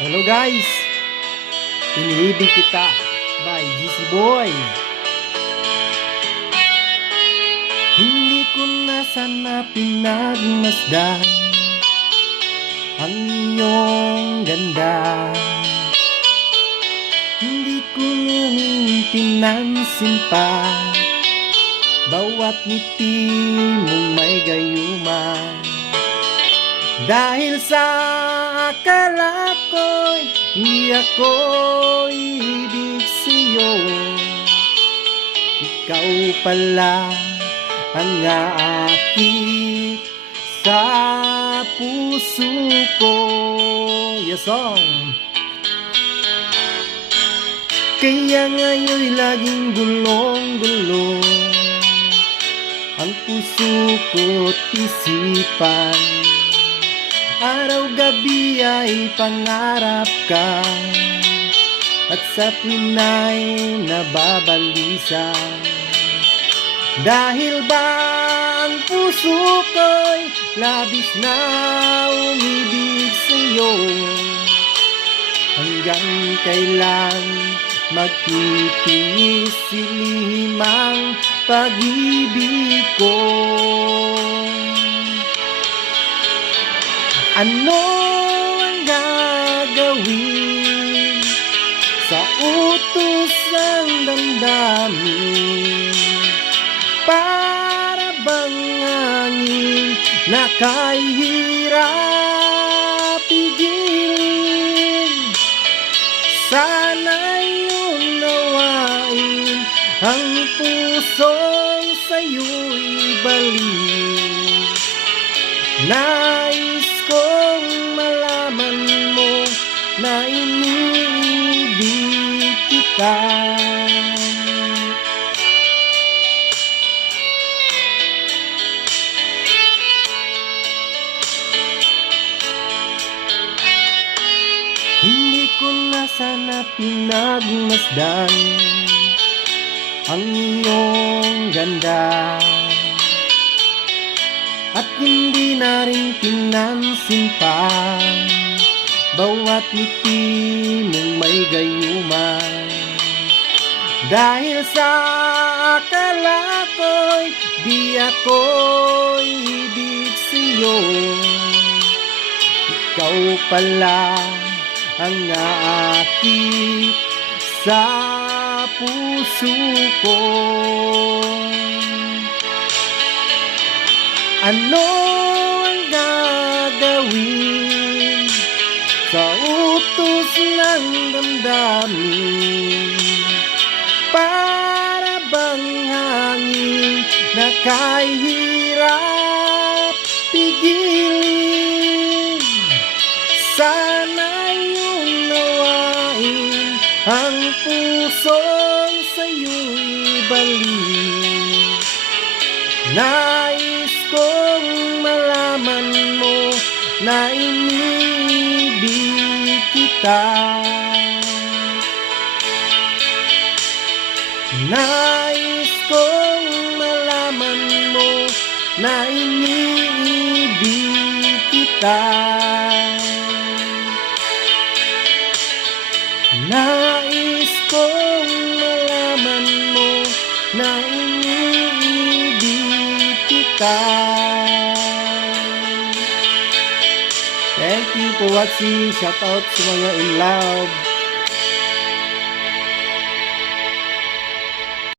Hello guys, Iniibig Kita by GC Boy. Hindi ko na sana pinagmasdan ang iyong ganda. Hindi ko ngunit pinansin pa bawat ngiti mong may gayuma. Dahil sa akala ko'y hindi ako ibig sa'yo, ikaw pala ang aakit sa puso ko. Yes, song. Kaya ngayon'y laging gulong-gulo ang puso ko't isipan. Araw-gabi ay pangarap ka at sa tuwina'y nababalisa. Dahil ba ang puso ko'y labis na umibig sa'yo, hanggang kailan magtitiis silihimang pag-ibig ko? Ano ang gagawin sa utos ng damdamin? Para bang hangin na kahirap pigilin? Sana'y unawain ang pusong sa'yo'y balik. Nais kong malaman mo na iniibig kita. Hindi ko na sana pinagmasdan ang iyong ganda, at hindi na rin pinansin pa bawat ngiti mong may gayuma. Dahil sa akala ko'y di ako ibig sa'yo, ikaw pala ang aakit sa puso ko. Ano ang gagawin sa utos ng damdamin? Para bang hangin na kahirap pigilin? Sana'y unawain ang pusong sa'yo'y balik. Nais kong malaman mo na iniibig kita. Nais kong malaman mo na iniibig kita. Nais kong malaman mo na iniibig kita. Thank you for watching. Shout out sa mga in love.